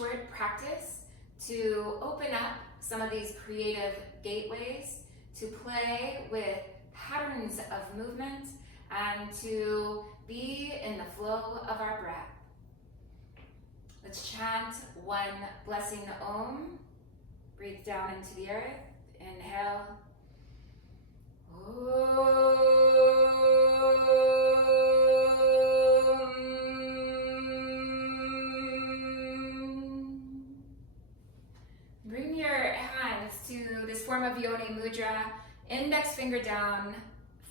short practice to open up some of these creative gateways, to play with patterns of movement, and to be in the flow of our breath. Let's chant one blessing Om. Breathe down into the earth. Inhale. Bring your hands to this form of yoni mudra. Index finger down,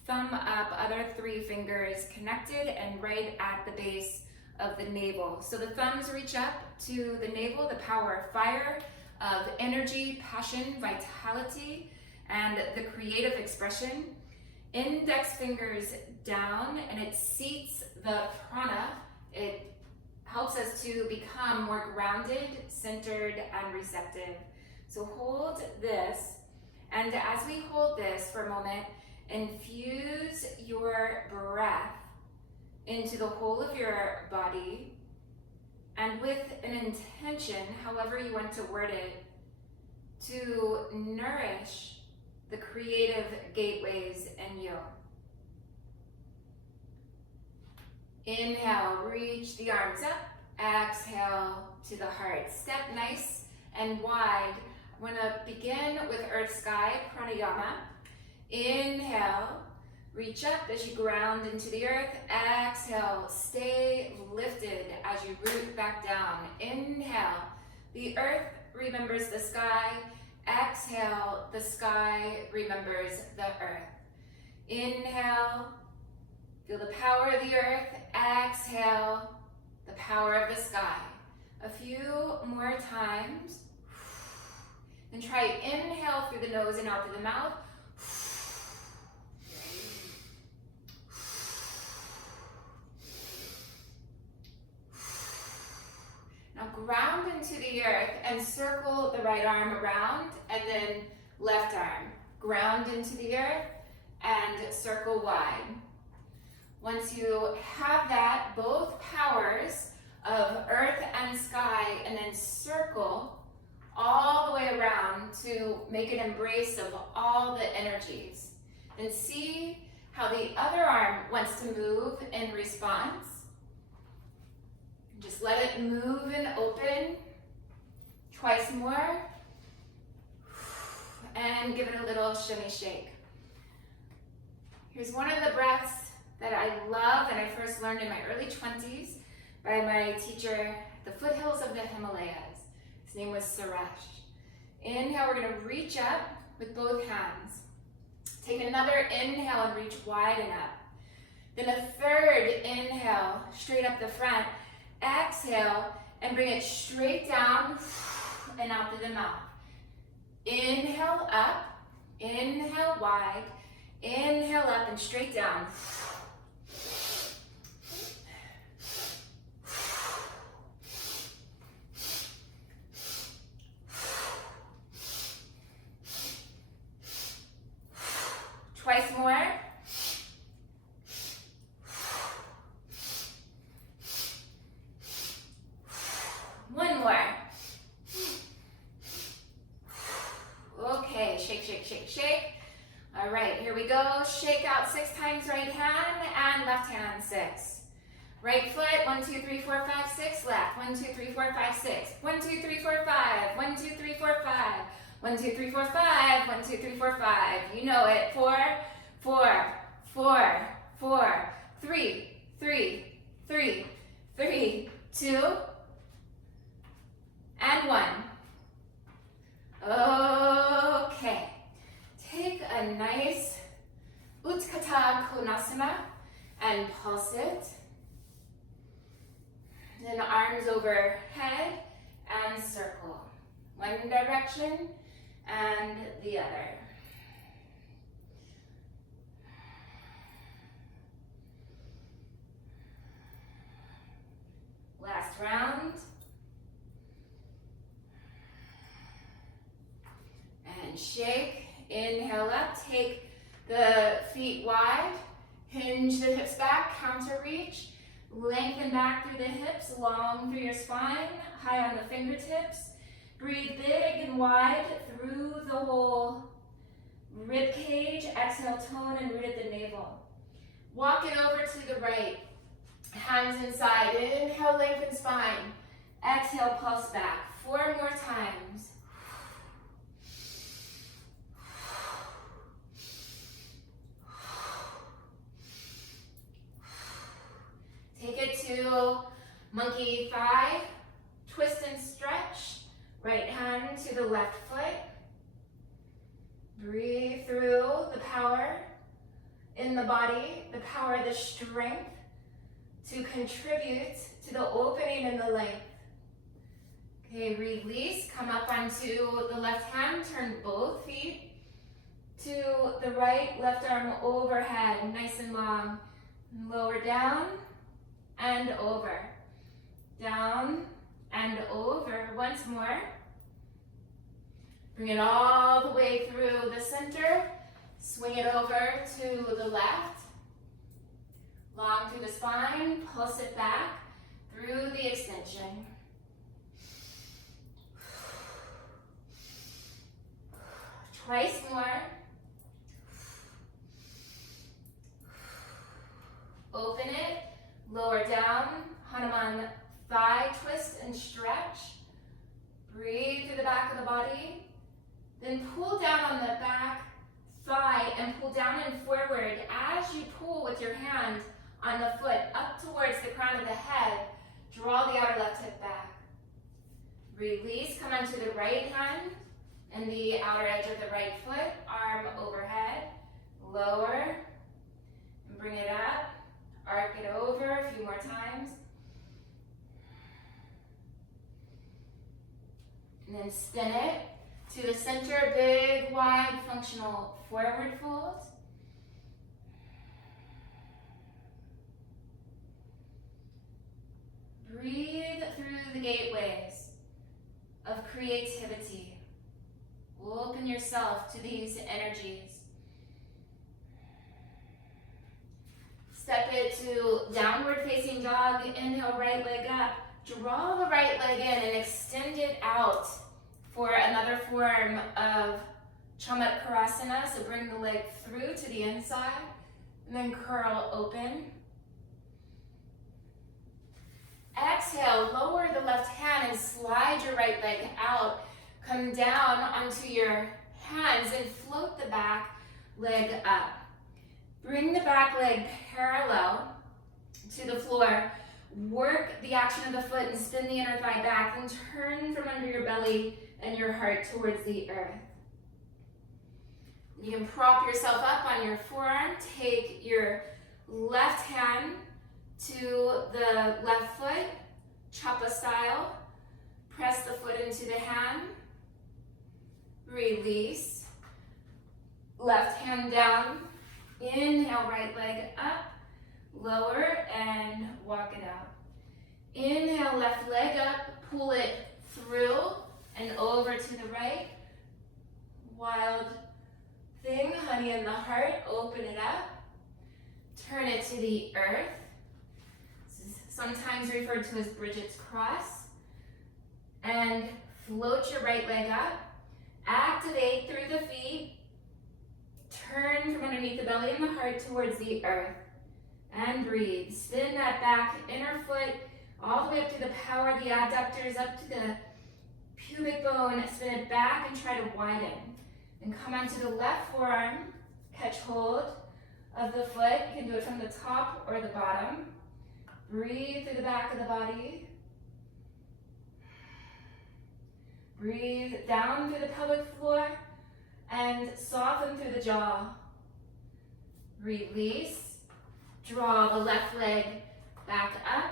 thumb up, other three fingers connected and right at the base of the navel. So the thumbs reach up to the navel, the power of fire, of energy, passion, vitality, and the creative expression. Index fingers down, and it seats the prana. It helps us to become more grounded, centered, and receptive. So hold this, and as we hold this for a moment, infuse your breath into the whole of your body, and with an intention, however you want to word it, to nourish the creative gateways in you. Inhale, reach the arms up. Exhale to the heart. Step nice and wide. I want to begin with Earth Sky pranayama. Inhale, reach up as you ground into the earth. Exhale, stay lifted as you root back down. Inhale, the earth remembers the sky. Exhale, the sky remembers the earth. Inhale, feel the power of the earth. Exhale, the power of the sky. A few more times. And try inhale through the nose and out through the mouth. Now ground into the earth and circle the right arm around, and then left arm. Ground into the earth and circle wide. Once you have that, both powers of earth and sky, and then circle all the way around to make an embrace of all the energies. And see how the other arm wants to move in response. Just let it move and open. Twice more. And give it a little shimmy shake. Here's one of the breaths that I love and I first learned in my early 20s by my teacher at the foothills of the Himalayas. His name was Suresh. Inhale, we're going to reach up with both hands. Take another inhale and reach wide and up. Then a third inhale, straight up the front. Exhale and bring it straight down and out through the mouth. Inhale up, inhale wide, inhale up and straight down. Twice more. One more. Okay, shake, shake, shake, shake. All right, here we go. Shake out 6 times, right hand and left hand 6. Right foot, 1, 2, 3, 4, 5, 6. Left, 1, 2, 3, 4, 5, 6. 1, 2, 3, 4, 5. 1, 2, 3, 4, 5. 1, 2, 3, 4, 5. 1, 2, 3, 4, 5. You know it. 4, 4, 4, 4, 3, 3, 3, 3, 2, and 1. Okay. Take a nice Utthita Konasana and pulse it. Then arms overhead and circle. One direction and the other. Last round. And shake. Inhale up. Take the feet wide. Hinge the hips back. Counter reach. Lengthen back through the hips, long through your spine, high on the fingertips. Breathe big and wide through the whole rib cage. Exhale, tone and root at the navel. Walk it over to the right. Hands inside. Inhale, lengthen spine. Exhale, pulse back. 4 more times. Take it to monkey thigh. Twist and stretch. Right hand to the left foot. Breathe through the power in the body, the power, the strength to contribute to the opening and the length. Okay, release, come up onto the left hand, turn both feet to the right, left arm overhead, nice and long. Lower down and over. Down and over. Once more. Bring it all the way through the center. Swing it over to the left. Long through the spine. Pulse it back through the extension. Twice more. Open it. Lower down. Hanuman thigh twist and stretch. Breathe through the back of the body. Then pull down on the back thigh and pull down and forward. As you pull with your hand on the foot up towards the crown of the head, draw the outer left hip back. Release, come onto the right hand and the outer edge of the right foot, arm overhead, lower, and bring it up. Arc it over a few more times. And then spin it to the center, big, wide, functional forward fold. Breathe through the gateways of creativity. Open yourself to these energies. Step it to downward facing dog. Inhale, right leg up. Draw the right leg in and extend it out for another form of Chamatkarasana. So bring the leg through to the inside and then curl open. Exhale, lower the left hand and slide your right leg out. Come down onto your hands and float the back leg up. Bring the back leg parallel to the floor. Work the action of the foot and spin the inner thigh back. Then turn from under your belly and your heart towards the earth. You can prop yourself up on your forearm. Take your left hand to the left foot, chapa style. Press the foot into the hand. Release. Left hand down. Inhale, right leg up. Lower and walk it out. Inhale, left leg up. Pull it through and over to the right. Wild thing, honey in the heart. Open it up. Turn it to the earth. This is sometimes referred to as Bridget's cross. And float your right leg up. Activate through the feet. Turn from underneath the belly and the heart towards the earth. And breathe. Spin that back inner foot all the way up to the power of the adductors, up to the pubic bone. Spin it back and try to widen. And come onto the left forearm. Catch hold of the foot. You can do it from the top or the bottom. Breathe through the back of the body. Breathe down through the pelvic floor and soften through the jaw. Release. Draw the left leg back up.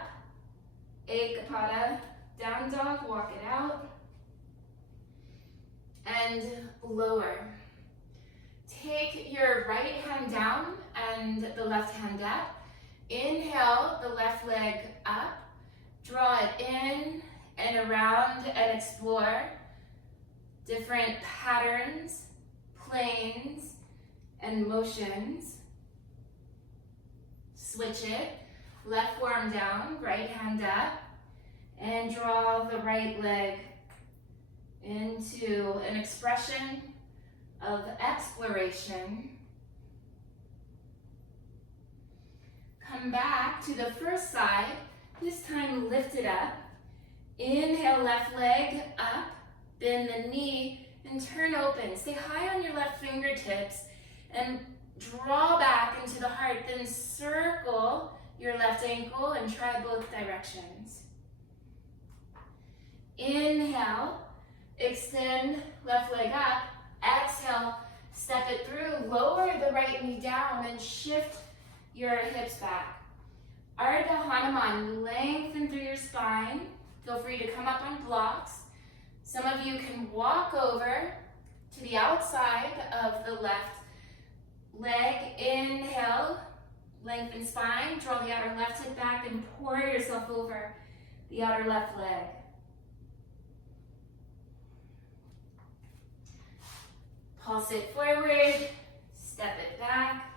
Ekapada, down dog, walk it out. And lower. Take your right hand down and the left hand up. Inhale the left leg up. Draw it in and around and explore different patterns, planes, and motions. Switch it. left forearm down, right hand up, and draw the right leg into an expression of exploration. Come back to the first side, this time lift it up. Inhale, left leg up, bend the knee and turn open. Stay high on your left fingertips and draw back into the heart, then circle your left ankle and try both directions. Inhale, extend left leg up. Exhale, step it through, lower the right knee down and shift your hips back. Ardha Hanuman, lengthen through your spine. Feel free to come up on blocks. Some of you can walk over to the outside of the left leg. Inhale, lengthen spine, draw the outer left hip back and pour yourself over the outer left leg. Pulse it forward, step it back,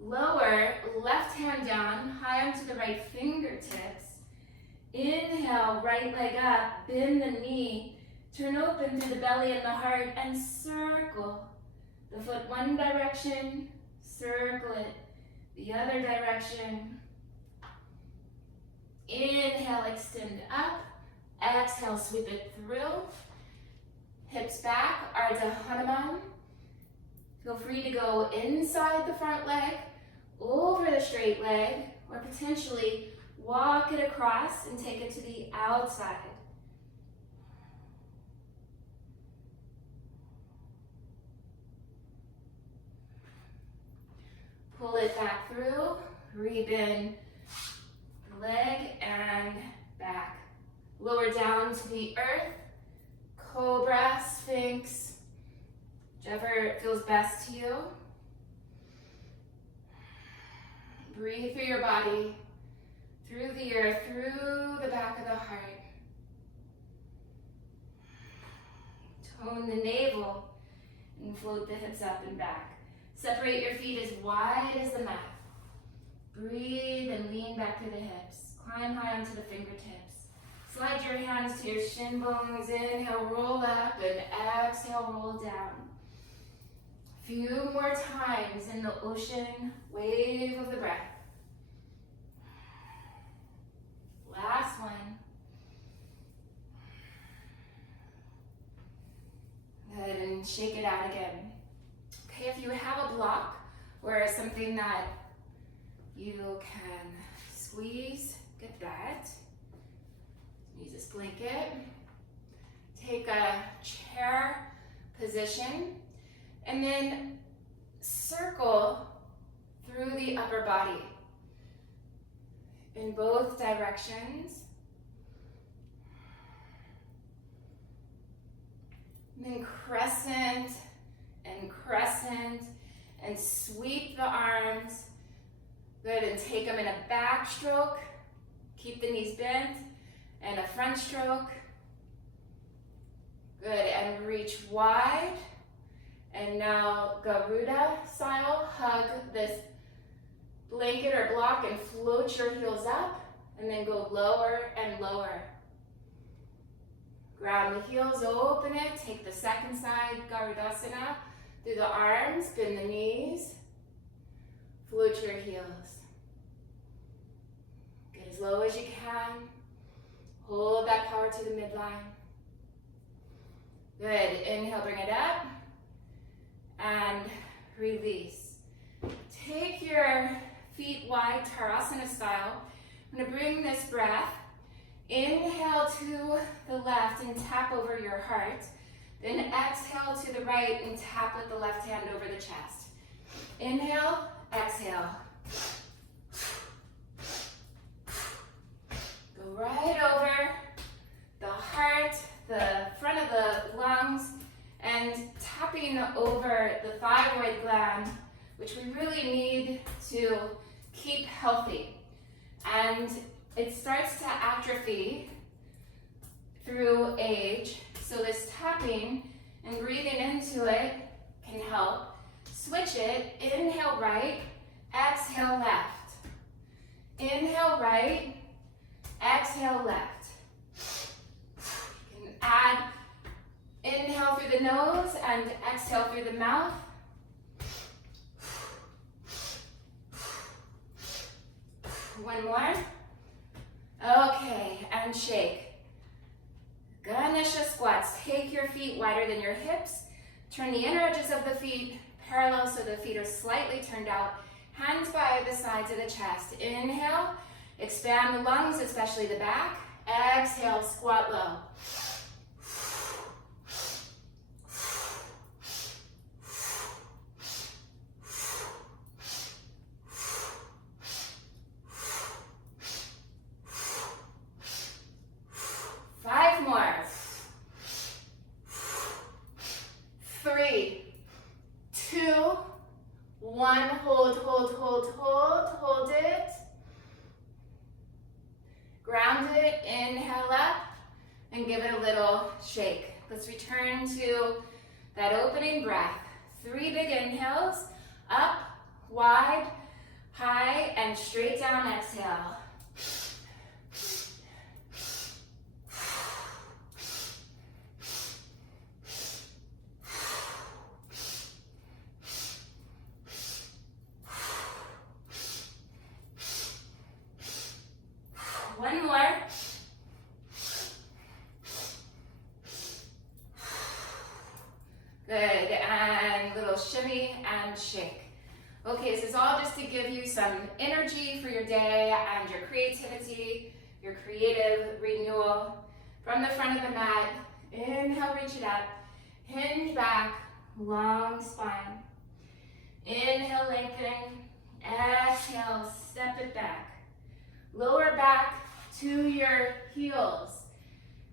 lower, left hand down, high onto the right fingertips. Inhale, right leg up, bend the knee, turn open through the belly and the heart, and circle the foot one direction, circle it the other direction. Inhale, extend up, exhale, sweep it through. Hips back, Ardha Hanuman. Feel free to go inside the front leg, over the straight leg, or potentially walk it across and take it to the outside. Pull it back through, rebend the leg and back. Lower down to the earth, cobra, sphinx, whichever feels best to you. Breathe through your body, through the earth, through the back of the heart. Tone the navel and float the hips up and back. Separate your feet as wide as the mat. Breathe and lean back to the hips. Climb high onto the fingertips. Slide your hands to your shin bones. Inhale, roll up, and exhale, roll down. Few more times in the ocean wave of the breath. Last one. Good, and shake it out again. Okay, if you have a block or something that you can squeeze, get that. Use this blanket. Take a chair position and then circle through the upper body in both directions. And then crescent and sweep the arms. Good, and take them in a back stroke. Keep the knees bent, and a front stroke. Good, and reach wide. And now Garuda style, hug this blanket or block and float your heels up, and then go lower and lower. Ground the heels, open it, take the second side, Garudasana, through the arms, bend the knees, float your heels. Get as low as you can. Hold that power to the midline. Good, inhale, bring it up, and release. Take your feet wide, Tadasana style. I'm gonna bring this breath. Inhale to the left and tap over your heart. Then exhale to the right and tap with the left hand over the chest. Inhale, exhale. Go right over the heart, the front of the lungs, and tapping over the thyroid gland, which we really need to keep healthy. And it starts to atrophy through age, so this tapping and breathing into it can help. Switch it, inhale right, exhale left. Inhale right, exhale left. You can add inhale through the nose and exhale through the mouth. One more. Okay, and shake. Ganesha squats. Take your feet wider than your hips. Turn the inner edges of the feet parallel so the feet are slightly turned out. Hands by the sides of the chest. Inhale, expand the lungs, especially the back. Exhale, squat low. Five more. 3, 2, 1. Hold, hold, hold, hold. Hold it. Ground it. Inhale up and give it a little shake. Let's return to that opening breath. 3 big inhales. Up, wide, high, and straight down. Exhale. One more. Good, and little shimmy and shake. Okay, this is all just to give you some energy for your day and your creativity, your creative renewal. From the front of the mat, inhale, reach it up, hinge back, long spine. Inhale, lengthen, exhale, step it back. Lower back to your heels.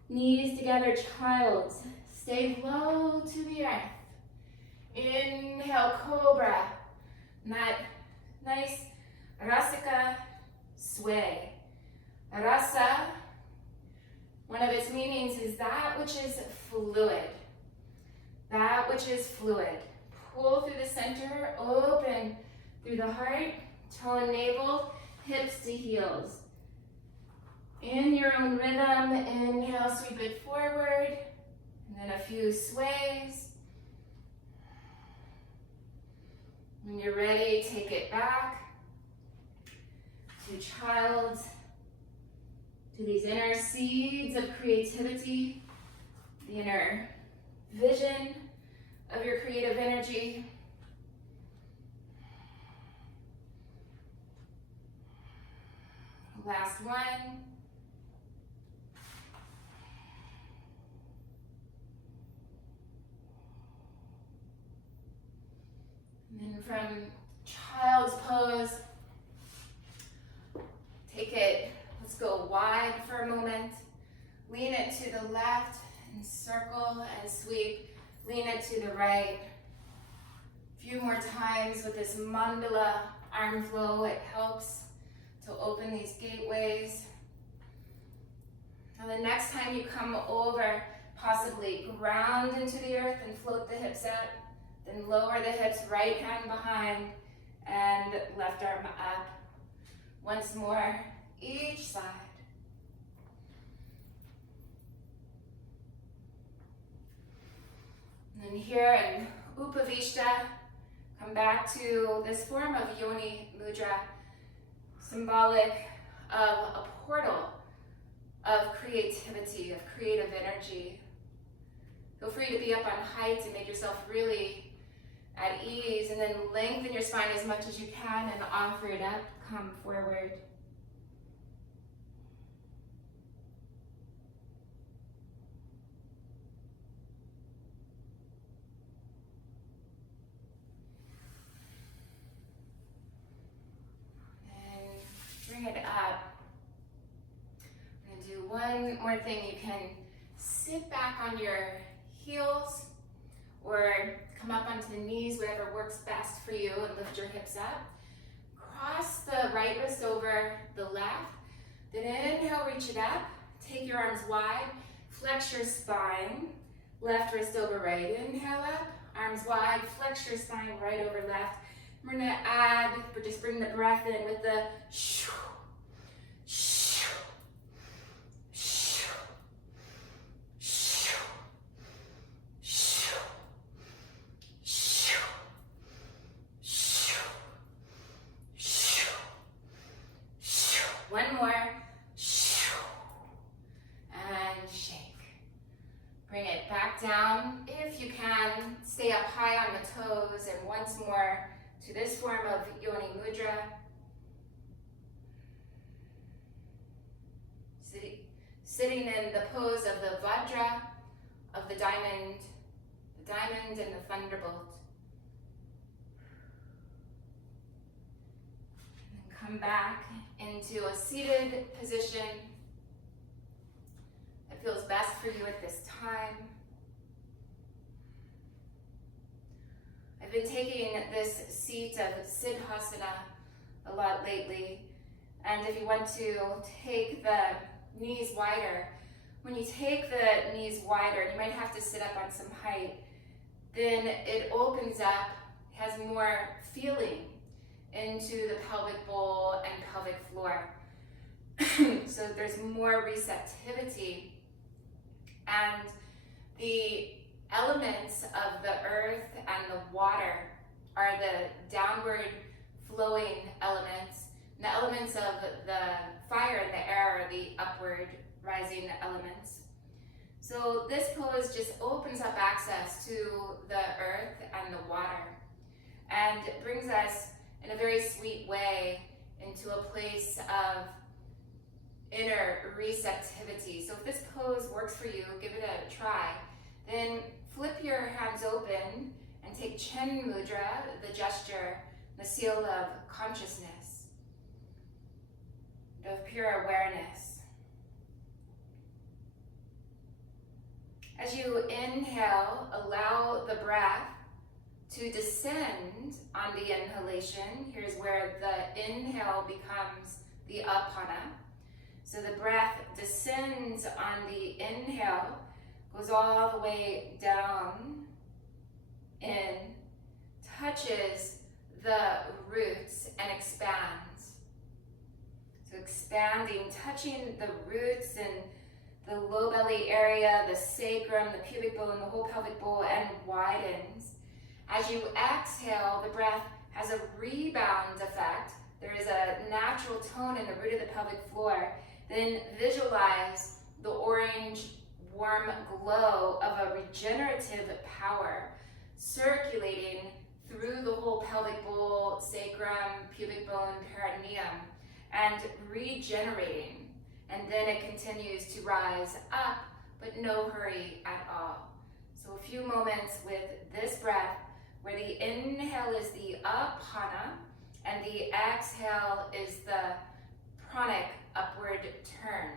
Knees together, child. Stay low to the earth. Inhale, cobra. And that nice rasika sway. Rasa, one of its meanings is that which is fluid. That which is fluid. Pull through the center, open through the heart, tone navel, hips to heels. In your own rhythm, inhale, sweep it forward, and then a few sways. When you're ready, take it back to child, to these inner seeds of creativity, the inner vision of your creative energy. Last one. And then from child's pose, take it, let's go wide for a moment. Lean it to the left and circle and sweep. Lean it to the right. A few more times with this Mandala arm flow, it helps to open these gateways. Now the next time you come over, possibly ground into the earth and float the hips up. Then lower the hips, right hand behind, and left arm up. Once more, each side. And then here in Upavishta, come back to this form of yoni mudra, symbolic of a portal of creativity, of creative energy. Feel free to be up on height and make yourself really at ease, and then lengthen your spine as much as you can and offer it up. Come forward. And bring it up. I'm going to do one more thing. You can sit back on your heels or come up onto the knees, whatever works best for you, and lift your hips up. Cross the right wrist over the left. Then inhale, reach it up. Take your arms wide. Flex your spine. Left wrist over right. Inhale up. Arms wide. Flex your spine right over left. We're going to add, but just bring the breath in with the shoo, it back down. If you can, stay up high on the toes, and once more to this form of yoni mudra. Sitting in the pose of the Vajra, of the diamond and the thunderbolt. And then come back into a seated position that feels best for you at this time. I've been taking this seat of Siddhasana a lot lately, and if you want to take the knees wider, when you take the knees wider, you might have to sit up on some height, then it opens up, has more feeling into the pelvic bowl and pelvic floor. So there's more receptivity, and the elements of the earth and the water are the downward flowing elements. And the elements of the fire and the air are the upward rising elements. So this pose just opens up access to the earth and the water, and brings us in a very sweet way into a place of inner receptivity. So if this pose works for you, give it a try. Then flip your hands open and take Chen Mudra, the gesture, the seal of consciousness, of pure awareness. As you inhale, allow the breath to descend on the inhalation. Here's where the inhale becomes the apana. So the breath descends on the inhale, goes all the way down, in, touches the roots and expands. So expanding, touching the roots and the low belly area, the sacrum, the pubic bone, the whole pelvic bowl, and widens. As you exhale, the breath has a rebound effect. There is a natural tone in the root of the pelvic floor. Then visualize the orange, warm glow of a regenerative power circulating through the whole pelvic bowl, sacrum, pubic bone, perineum, and regenerating. And then it continues to rise up, but no hurry at all. So a few moments with this breath, where the inhale is the apana, and the exhale is the pranic upward turn.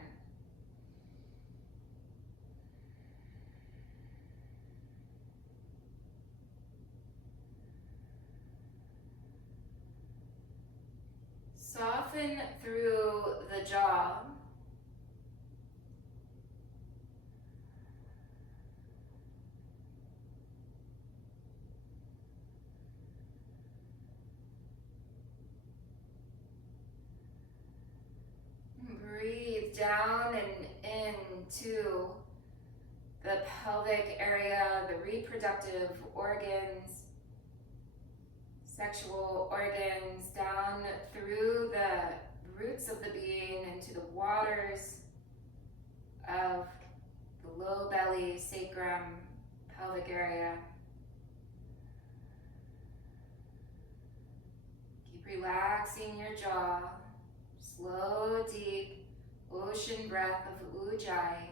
Soften through the jaw. Breathe down and into the pelvic area, the reproductive organs, sexual organs, down through the roots of the being into the waters of the low belly, sacrum, pelvic area. Keep relaxing your jaw. Slow, deep ocean breath of Ujjayi.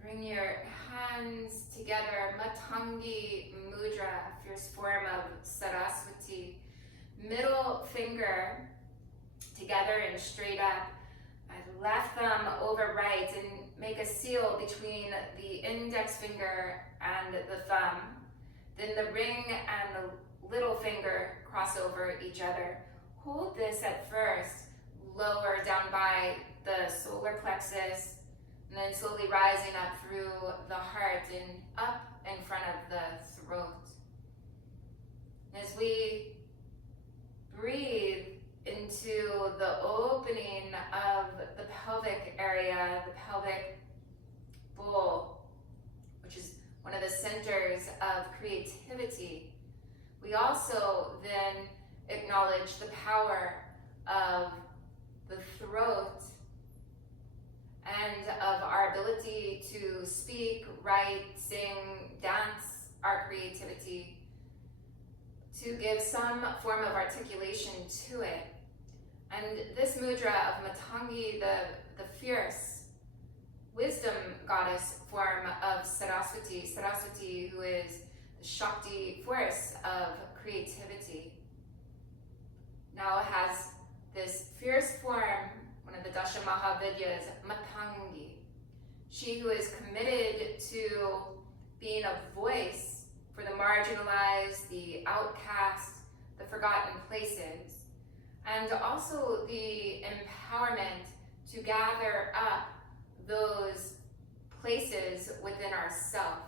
Bring your hands together, Matangi Mudra, fierce form of Saraswati. Middle finger together and straight up. Left thumb over right, and make a seal between the index finger and the thumb. Then the ring and the little finger cross over each other. Hold this at first, lower down by the solar plexus, and then slowly rising up through the heart and up in front of the throat. As we breathe into the opening of the pelvic area, the pelvic bowl, which is one of the center centers of creativity, we also then acknowledge the power of the throat and of our ability to speak, write, sing, dance our creativity, to give some form of articulation to it. And this mudra of Matangi, the fierce wisdom goddess form of Saraswati, who is the Shakti force of creativity, now has this fierce form, one of the Dasha Mahavidyas, Matangi. She who is committed to being a voice for the marginalized, the outcast, the forgotten places, and also the empowerment to gather up those places within ourself,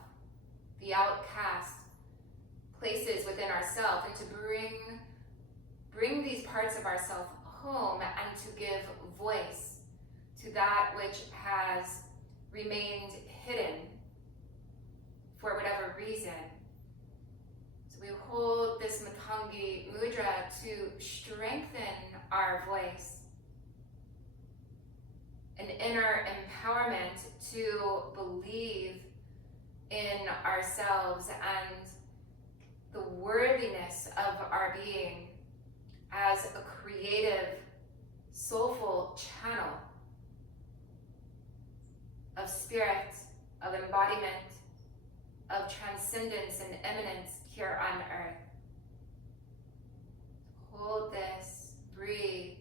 the outcast places within ourself, and to bring these parts of ourself home and to give voice to that which has remained hidden for whatever reason. So we hold this Matangi mudra to strengthen our voice, an inner empowerment to believe in ourselves and the worthiness of our being as a creative, soulful channel of spirit, of embodiment, of transcendence and eminence here on earth. Hold this, breathe.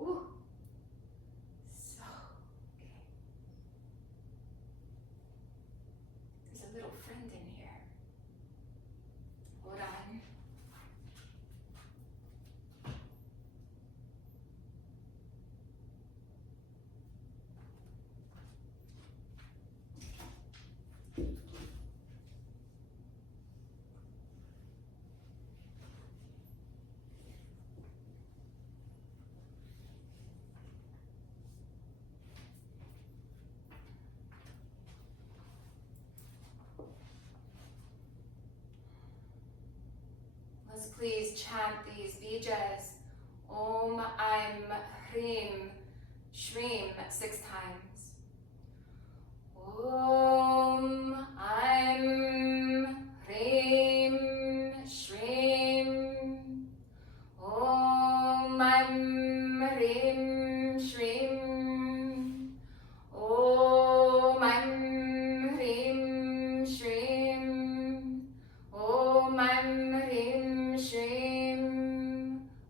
Ooh. So, okay. There's a little friend in here. Hold on. Let's please chant these bijas. Om, Aim, Hrim, Shrim 6 times. Om, Aim, Hrim, Shrim. Om, Aim, Hrim, Shrim. Om, Aim, Hrim, Shrim. Om, Aim, Hrim, Shrim.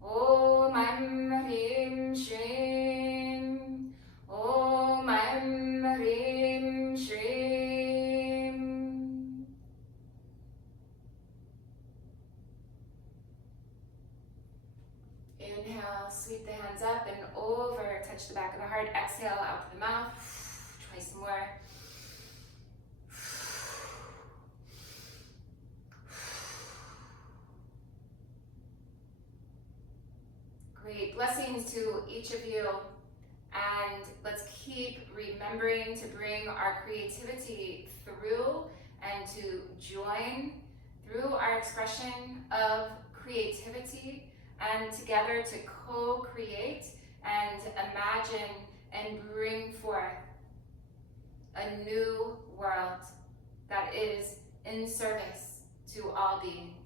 Om, Aim, Hrim, Shrim. Om, Aim, Hrim, Shrim. Inhale, sweep the hands up and over, touch the back of the heart. Exhale out to the mouth. Try some more. Great. Blessings to each of you. And let's keep remembering to bring our creativity through and to join through our expression of creativity and together to co-create and imagine and bring forth a new world that is in service to all beings.